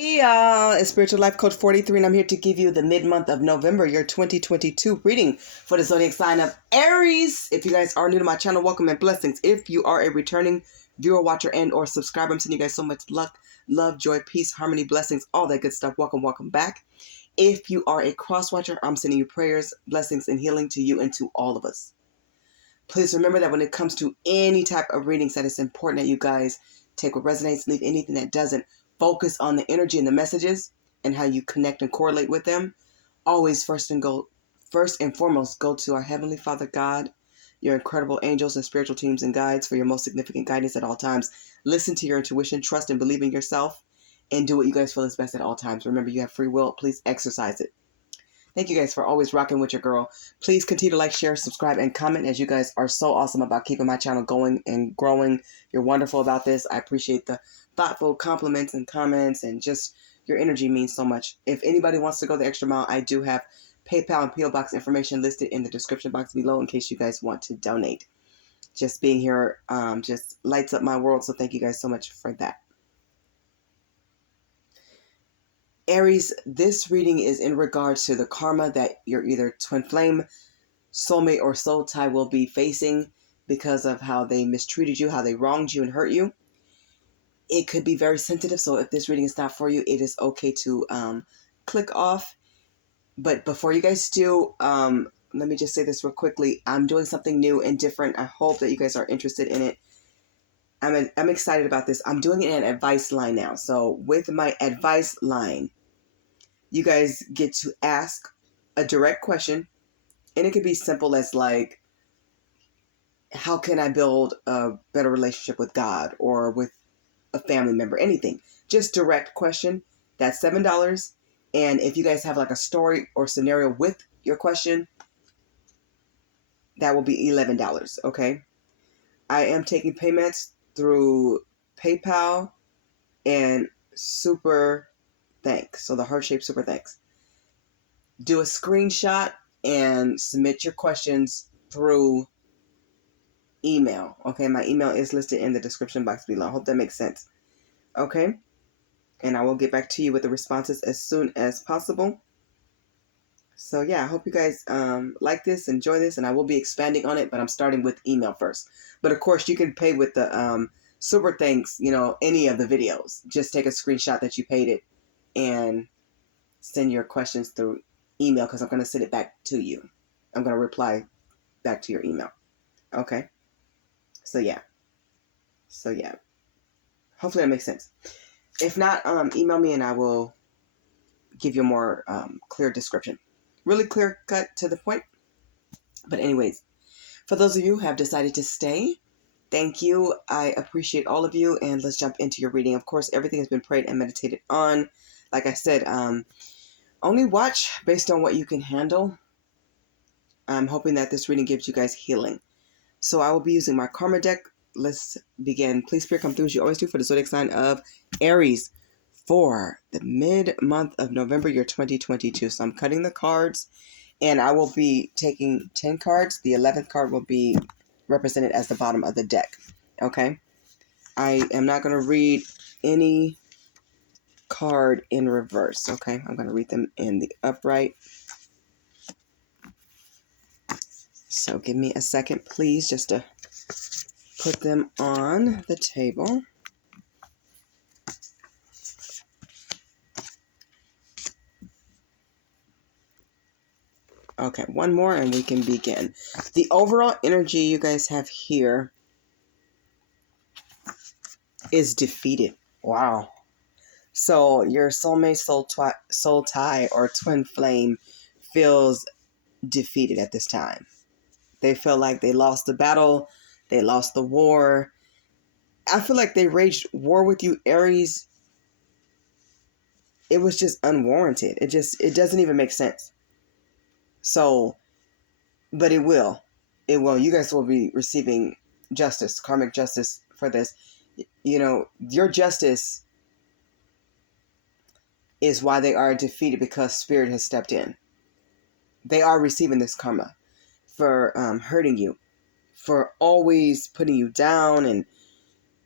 Hey y'all, it's Spiritual Life Coach 43, and I'm here to give you the mid-month of November, your 2022 reading for the zodiac sign of Aries. If you guys are new to my channel, welcome and blessings. If you are a returning viewer, watcher, and or subscriber, I'm sending you guys so much luck, love, joy, peace, harmony, blessings, all that good stuff. Welcome back. If you are a cross-watcher, I'm sending you prayers, blessings, and healing to you and to all of us. Please remember that when it comes to any type of readings, that it's important that you guys take what resonates, leave anything that doesn't. Focus on the energy and the messages and how you connect and correlate with them. Always first and foremost, go to our Heavenly Father God, your incredible angels and spiritual teams and guides for your most significant guidance at all times. Listen to your intuition, trust and believe in yourself, and do what you guys feel is best at all times. Remember, you have free will. Please exercise it. Thank you guys for always rocking with your girl. Please continue to like, share, subscribe, and comment, as you guys are so awesome about keeping my channel going and growing. You're wonderful about this. I appreciate the thoughtful compliments and comments, and just your energy means so much. If anybody wants to go the extra mile, I do have PayPal and PO Box information listed in the description box below in case you guys want to donate. Just being here just lights up my world, so thank you guys so much for that. Aries, this reading is in regards to the karma that your either twin flame, soulmate, or soul tie will be facing because of how they mistreated you, how they wronged you and hurt you. It could be very sensitive, so if this reading is not for you, it is okay to click off. But before you guys do, let me just say this real quickly. I'm doing something new and different. I hope that you guys are interested in it. I'm excited about this. I'm doing it in an advice line now. So with my advice line, you guys get to ask a direct question, and it could be simple as like, how can I build a better relationship with God or with a family member, anything. Just direct question. That's $7. And if you guys have like a story or scenario with your question, that will be $11, okay? I am taking payments through PayPal and Super Thanks. So the heart-shaped Super Thanks. Do a screenshot and submit your questions through email. Okay, my email is listed in the description box below. I hope that makes sense. Okay, and I will get back to you with the responses as soon as possible. So yeah, I hope you guys like this, enjoy this, and I will be expanding on it, but I'm starting with email first. But of course, you can pay with the Super Thanks, you know, any of the videos. Just take a screenshot that you paid it and send your questions through email, because I'm going to send it back to you. I'm going to reply back to your email. Okay? So yeah. Hopefully that makes sense. If not, email me and I will give you a more clear description. Really clear cut to the point. But anyways, for those of you who have decided to stay, thank you. I appreciate all of you, and let's jump into your reading. Of course, everything has been prayed and meditated on. Like I said, only watch based on what you can handle. I'm hoping that this reading gives you guys healing. So I will be using my karma deck. Let's begin. Please, Spirit, come through as you always do for the zodiac sign of Aries for the mid-month of November, year 2022. So I'm cutting the cards, and I will be taking 10 cards. The 11th card will be represented as the bottom of the deck. Okay? I am not going to read any card in reverse. Okay? I'm going to read them in the upright. So give me a second, please, just to put them on the table. Okay, one more and we can begin. The overall energy you guys have here is defeated. Wow. So your soulmate, soul tie, or twin flame feels defeated at this time. They feel like they lost the battle. They lost the war. I feel like they waged war with you, Aries. It was just unwarranted. It doesn't even make sense. So, but it will. It will. You guys will be receiving justice, karmic justice for this. You know, your justice is why they are defeated, because Spirit has stepped in. They are receiving this karma for hurting you, for always putting you down and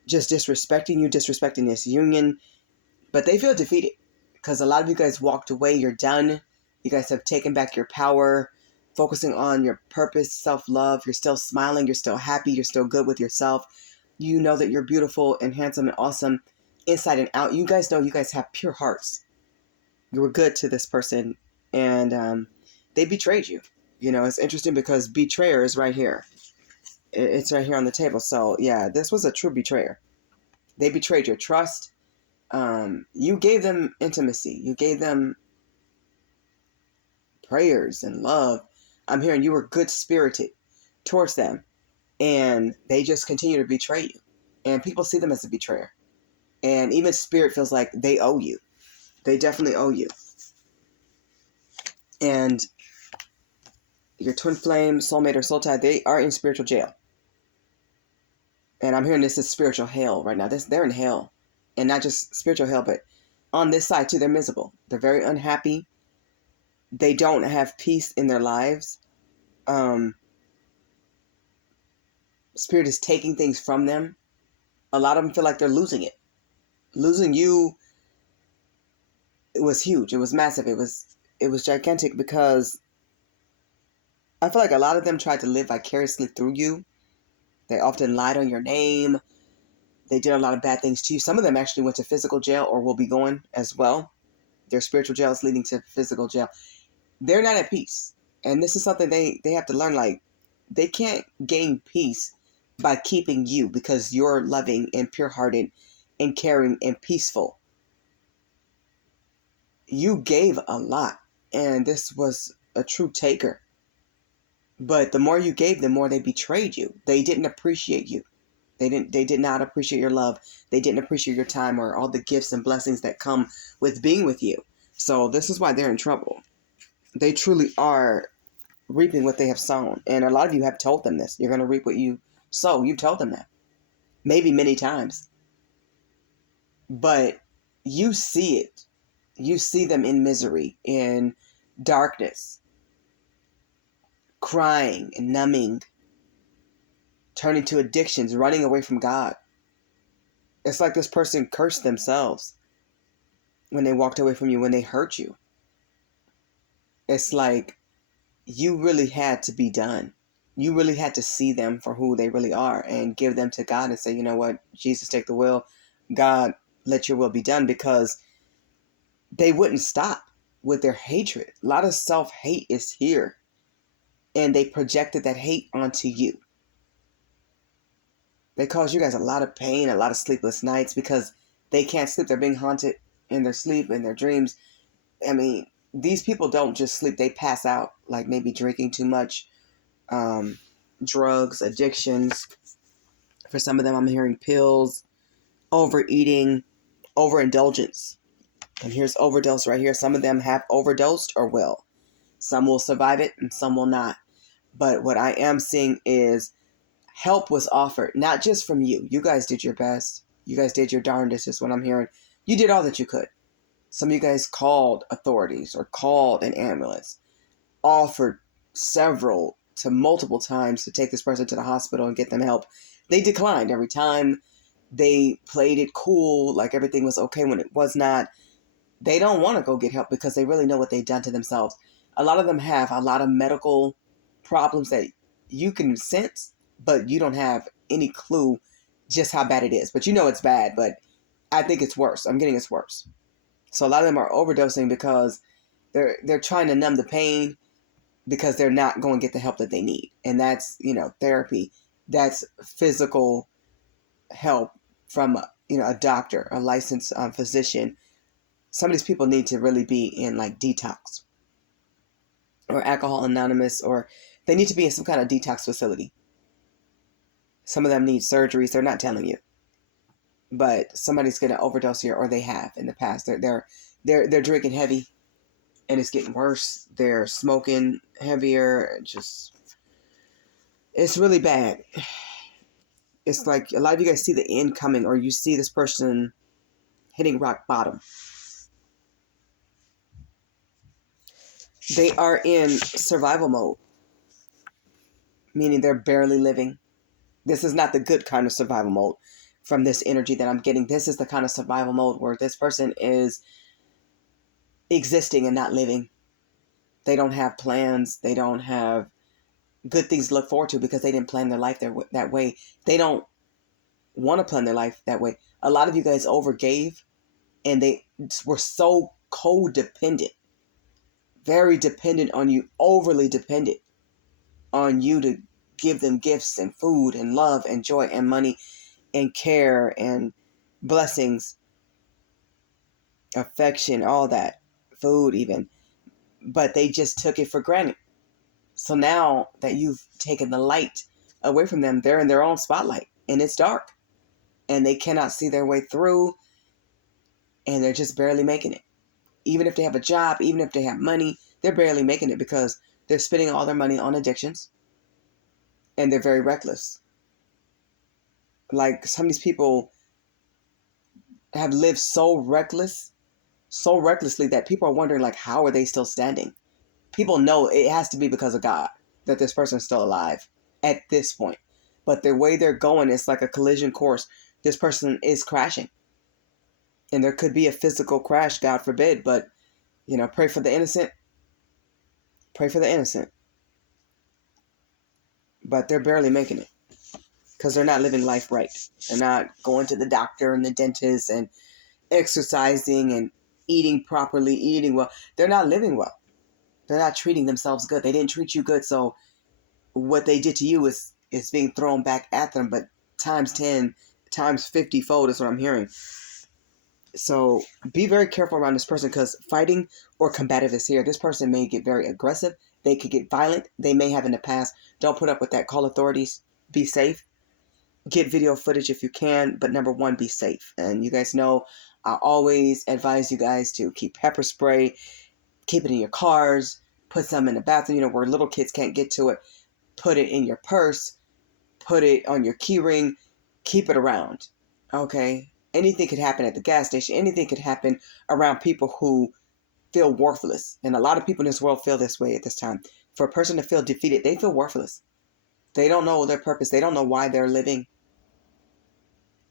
just disrespecting you, disrespecting this union. But they feel defeated. because a lot of you guys walked away. You're done. You guys have taken back your power, focusing on your purpose, self-love. You're still smiling. You're still happy. You're still good with yourself. You know that you're beautiful and handsome and awesome inside and out. You guys know you guys have pure hearts. You were good to this person, and they betrayed you. You know, it's interesting because betrayer is right here. It's right here on the table. So, yeah, this was a true betrayer. They betrayed your trust. You gave them intimacy. You gave them prayers and love. I'm hearing you were good-spirited towards them. And they just continue to betray you. And people see them as a betrayer. And even spirit feels like they owe you. They definitely owe you. And your twin flame, soulmate, or soul tie, they are in spiritual jail. And I'm hearing this is spiritual hell right now. They're in hell. And not just spiritual hell, but on this side too, they're miserable. They're very unhappy. They don't have peace in their lives. Spirit is taking things from them. A lot of them feel like they're losing it. Losing you, it was huge. It was massive. It was gigantic because I feel like a lot of them tried to live vicariously through you. They often lied on your name. They did a lot of bad things to you. Some of them actually went to physical jail or will be going as well. Their spiritual jail is leading to physical jail. They're not at peace. And this is something they have to learn. Like, they can't gain peace by keeping you because you're loving and pure-hearted and caring and peaceful. You gave a lot, and this was a true taker. But the more you gave, the more they betrayed you. They didn't appreciate you. They did not appreciate your love. They didn't appreciate your time or all the gifts and blessings that come with being with you. So this is why they're in trouble. They truly are reaping what they have sown. And a lot of you have told them this. You're going to reap what you sow. You've told them that. Maybe many times. But you see it. You see them in misery, in darkness, crying and numbing, turning to addictions, running away from God. It's like this person cursed themselves when they walked away from you, when they hurt you. It's like you really had to be done. You really had to see them for who they really are and give them to God and say, you know what, Jesus, take the will. God, let your will be done, because they wouldn't stop with their hatred. A lot of self-hate is here. And they projected that hate onto you. They caused you guys a lot of pain, a lot of sleepless nights because they can't sleep. They're being haunted in their sleep, in their dreams. I mean, these people don't just sleep. They pass out, like maybe drinking too much, drugs, addictions. For some of them, I'm hearing pills, overeating, overindulgence. And here's overdose right here. Some of them have overdosed or will. Some will survive it and some will not. But what I am seeing is help was offered, not just from you. You guys did your best. You guys did your darndest is what I'm hearing. You did all that you could. Some of you guys called authorities or called an ambulance, offered several to multiple times to take this person to the hospital and get them help. They declined every time. They played it cool, like everything was okay when it was not. They don't want to go get help because they really know what they've done to themselves. A lot of them have a lot of medical problems that you can sense, but you don't have any clue just how bad it is. But you know it's bad, but I think it's worse. I'm getting it's worse. So a lot of them are overdosing because they're trying to numb the pain because they're not going to get the help that they need. And that's, therapy. That's physical help from, a doctor, a licensed physician. Some of these people need to really be in like detox or Alcohol Anonymous, or they need to be in some kind of detox facility. Some of them need surgeries. They're not telling you, but somebody's going to overdose here, or they have in the past. They're drinking heavy, and it's getting worse. They're smoking heavier. It's really bad. It's like a lot of you guys see the end coming, or you see this person hitting rock bottom. They are in survival mode, meaning they're barely living. This is not the good kind of survival mode from this energy that I'm getting. This is the kind of survival mode where this person is existing and not living. They don't have plans. They don't have good things to look forward to because they didn't plan their life that way. They don't want to plan their life that way. A lot of you guys overgave and they were so codependent, very dependent on you, overly dependent on you to give them gifts and food and love and joy and money and care and blessings, affection, all that, food even. But they just took it for granted. So now that you've taken the light away from them, they're in their own spotlight and it's dark and they cannot see their way through and they're just barely making it. Even if they have a job, even if they have money, they're barely making it because they're spending all their money on addictions and they're very reckless. Like some of these people have lived so recklessly that people are wondering, like, how are they still standing? People know it has to be because of God that this person is still alive at this point. But the way they're going, it's like a collision course. This person is crashing. And there could be a physical crash, God forbid. But, you know, pray for the innocent. Pray for the innocent. But they're barely making it. Because they're not living life right. They're not going to the doctor and the dentist and exercising and eating properly, eating well. They're not living well. They're not treating themselves good. They didn't treat you good, so what they did to you is being thrown back at them, but times 10, times 50 fold is what I'm hearing. So be very careful around this person because fighting or combative is here. This person may get very aggressive. They could get violent. They may have in the past. Don't put up with that. Call authorities. Be safe. Get video footage if you can, but number one, be safe. And you guys know I always advise you guys to keep pepper spray, keep it in your cars, put some in the bathroom, you know, where little kids can't get to it. Put it in your purse, put it on your key ring, keep it around, okay? Anything could happen at the gas station. Anything could happen around people who feel worthless. And a lot of people in this world feel this way at this time. For a person to feel defeated, they feel worthless. They don't know their purpose. They don't know why they're living.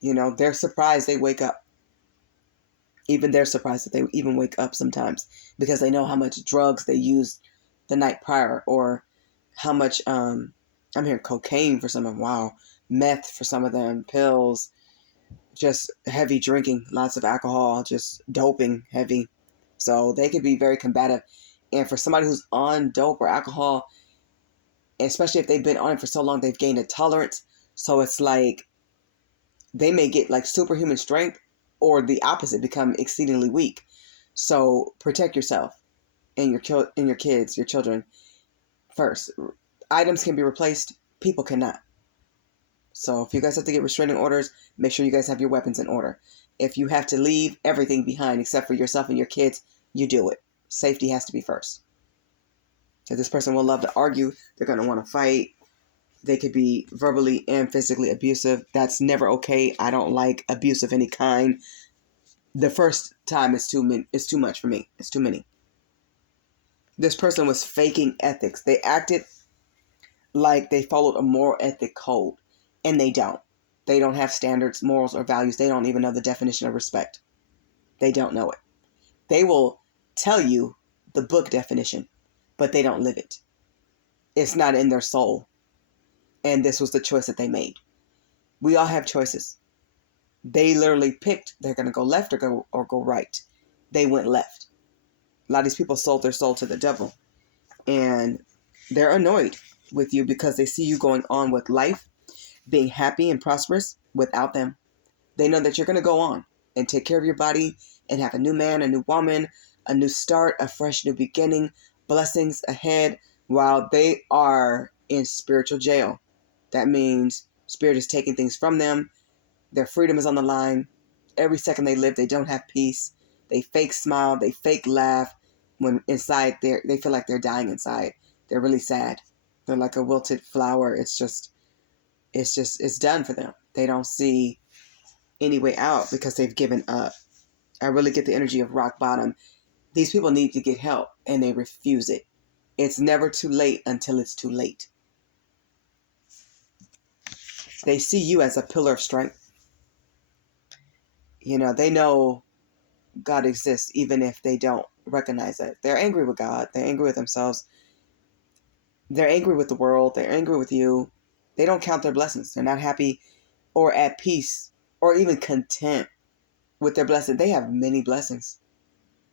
You know, they're surprised they wake up. Even they're surprised that they even wake up sometimes because they know how much drugs they used the night prior or how much, I'm hearing cocaine for some of them. Wow. Meth for some of them, pills, just heavy drinking, lots of alcohol, just doping heavy. So they could be very combative. And for somebody who's on dope or alcohol, especially if they've been on it for so long, they've gained a tolerance. So it's like they may get like superhuman strength or the opposite, become exceedingly weak. So protect yourself and your kids, your children first. Items can be replaced. People cannot. So if you guys have to get restraining orders, make sure you guys have your weapons in order. If you have to leave everything behind except for yourself and your kids, you do it. Safety has to be first. If this person will love to argue, they're going to want to fight. They could be verbally and physically abusive. That's never okay. I don't like abuse of any kind. The first time is too much for me. It's too many. This person was faking ethics. They acted like they followed a moral ethic code, and they don't. They don't have standards, morals, or values. They don't even know the definition of respect. They don't know it. They will tell you the book definition, but they don't live it. It's not in their soul. And this was the choice that they made. We all have choices. They literally picked they're going to go left or go right. They went left. A lot of these people sold their soul to the devil. And they're annoyed with you because they see you going on with life, being happy and prosperous without them. They know that you're going to go on and take care of your body and have a new man, a new woman, a new start, a fresh new beginning, blessings ahead while they are in spiritual jail. That means spirit is taking things from them. Their freedom is on the line. Every second they live, they don't have peace. They fake smile. They fake laugh. When inside, they feel like they're dying inside. They're really sad. They're like a wilted flower. It's done for them. They don't see any way out because they've given up. I really get the energy of rock bottom. These people need to get help, and they refuse it. It's never too late until it's too late. They see you as a pillar of strength. You know, they know God exists, even if they don't recognize it. They're angry with God. They're angry with themselves. They're angry with the world. They're angry with you. They don't count their blessings. They're not happy or at peace or even content with their blessing. They have many blessings,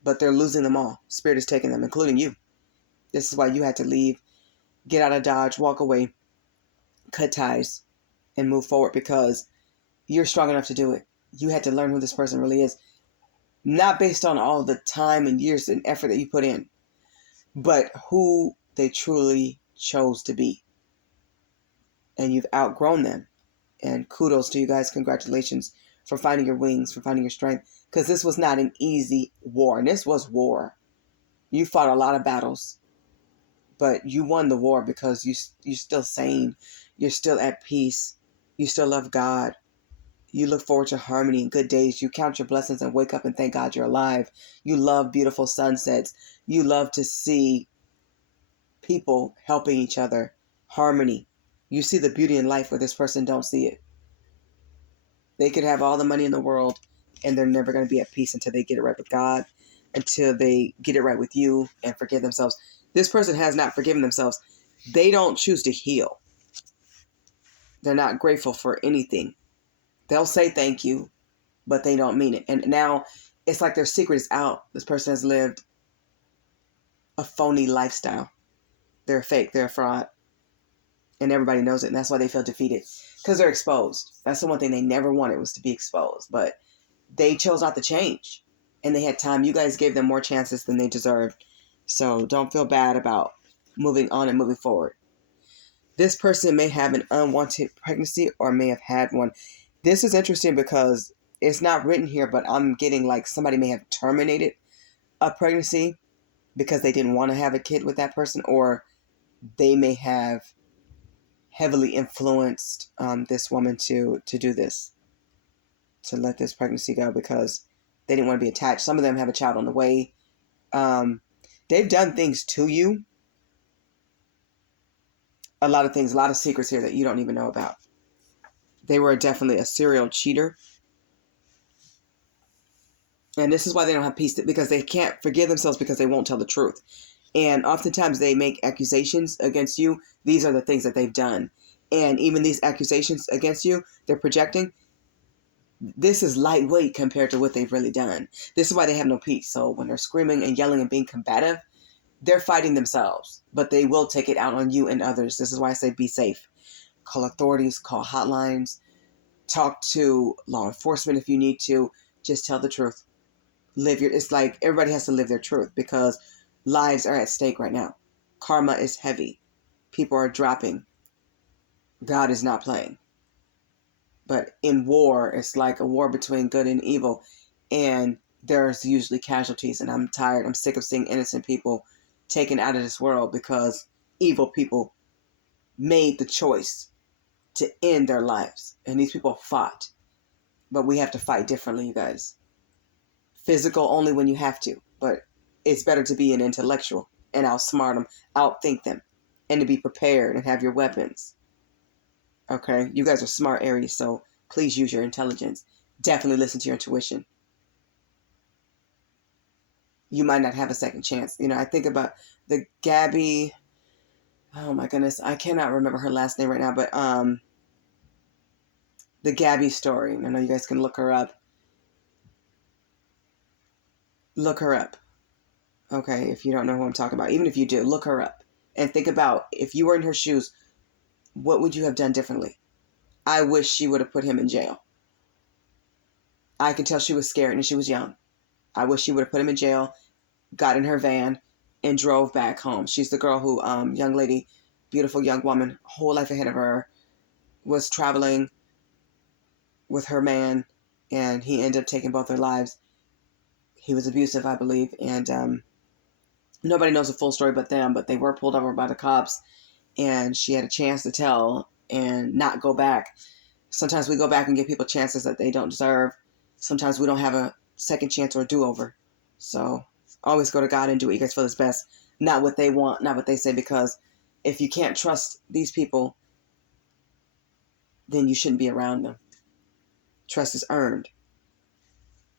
but they're losing them all. Spirit is taking them, including you. This is why you had to leave, get out of Dodge, walk away, cut ties, and move forward, because you're strong enough to do it. You had to learn who this person really is. Not based on all the time and years and effort that you put in, but who they truly chose to be. And you've outgrown them. And kudos to you guys. Congratulations for finding your wings, for finding your strength. Because this was not an easy war. And this was war. You fought a lot of battles. But you won the war because you're still sane. You're still at peace. You still love God. You look forward to harmony and good days. You count your blessings and wake up and thank God you're alive. You love beautiful sunsets. You love to see people helping each other. Harmony. You see the beauty in life where this person don't see it. They could have all the money in the world and they're never going to be at peace until they get it right with God, until they get it right with you and forgive themselves. This person has not forgiven themselves. They don't choose to heal. They're not grateful for anything. They'll say thank you, but they don't mean it. And now it's like their secret is out. This person has lived a phony lifestyle. They're fake. They're a fraud. And everybody knows it. And that's why they feel defeated. Because they're exposed. That's the one thing they never wanted, was to be exposed. But they chose not to change. And they had time. You guys gave them more chances than they deserved. So don't feel bad about moving on and moving forward. This person may have an unwanted pregnancy or may have had one. This is interesting because it's not written here, but I'm getting like somebody may have terminated a pregnancy because they didn't want to have a kid with that person, or they may have heavily influenced this woman to do this, to let this pregnancy go because they didn't want to be attached. Some of them have a child on the way. They've done things to you. A lot of things, a lot of secrets here that you don't even know about. They were definitely a serial cheater. And this is why they don't have peace, because they can't forgive themselves because they won't tell the truth. And oftentimes they make accusations against you. These are the things that they've done. And even these accusations against you, they're projecting. This is lightweight compared to what they've really done. This is why they have no peace. So when they're screaming and yelling and being combative, they're fighting themselves. But they will take it out on you and others. This is why I say be safe. Call authorities, call hotlines, talk to law enforcement if you need to. Just tell the truth. It's like everybody has to live their truth because lives are at stake right now. Karma is heavy. People are dropping. God is not playing. But in war, it's like a war between good and evil. And there's usually casualties. And I'm tired. I'm sick of seeing innocent people taken out of this world because evil people made the choice to end their lives. And these people fought. But we have to fight differently, you guys. Physical only when you have to. But it's better to be an intellectual and outsmart them, outthink them, and to be prepared and have your weapons. Okay? You guys are smart, Aries, so please use your intelligence. Definitely listen to your intuition. You might not have a second chance. You know, I think about the Gabby, oh my goodness, I cannot remember her last name right now, but the Gabby story. I know you guys can look her up. Look her up. Okay, if you don't know who I'm talking about. Even if you do, look her up. And think about, if you were in her shoes, what would you have done differently? I wish she would have put him in jail. I could tell she was scared and she was young. I wish she would have put him in jail, got in her van, and drove back home. She's the girl who, young lady, beautiful young woman, whole life ahead of her, was traveling with her man, and he ended up taking both their lives. He was abusive, I believe, and nobody knows the full story but them, but they were pulled over by the cops, and she had a chance to tell and not go back. Sometimes we go back and give people chances that they don't deserve. Sometimes we don't have a second chance or a do-over. So always go to God and do what you guys feel is best. Not what they want, not what they say, because if you can't trust these people, then you shouldn't be around them. Trust is earned.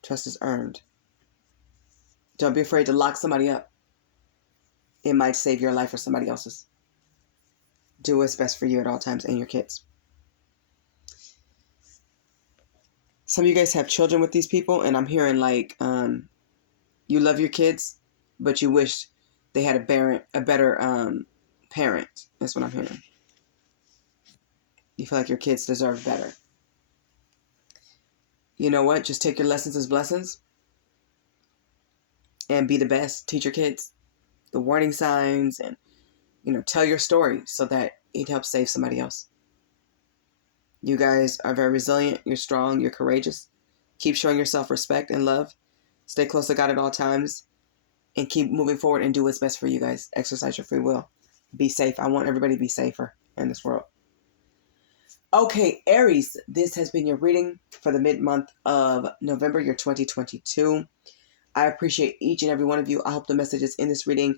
Trust is earned. Don't be afraid to lock somebody up. It might save your life or somebody else's. Do what's best for you at all times and your kids. Some of you guys have children with these people, and I'm hearing like you love your kids, but you wish they had a better parent. That's what I'm hearing. You feel like your kids deserve better. You know what? Just take your lessons as blessings and be the best. Teach your kids the warning signs and, tell your story so that it helps save somebody else. You guys are very resilient. You're strong. You're courageous. Keep showing yourself respect and love. Stay close to God at all times and keep moving forward and do what's best for you guys. Exercise your free will. Be safe. I want everybody to be safer in this world. Okay, Aries, this has been your reading for the mid-month of November, year 2022. I appreciate each and every one of you. I hope the messages in this reading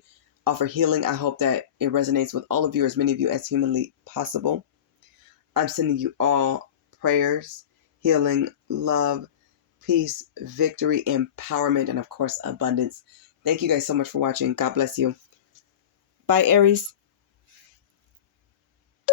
offer healing. I hope that it resonates with all of you, as many of you as humanly possible. I'm sending you all prayers, healing, love, peace, victory, empowerment, and of course, abundance. Thank you guys so much for watching. God bless you. Bye, Aries.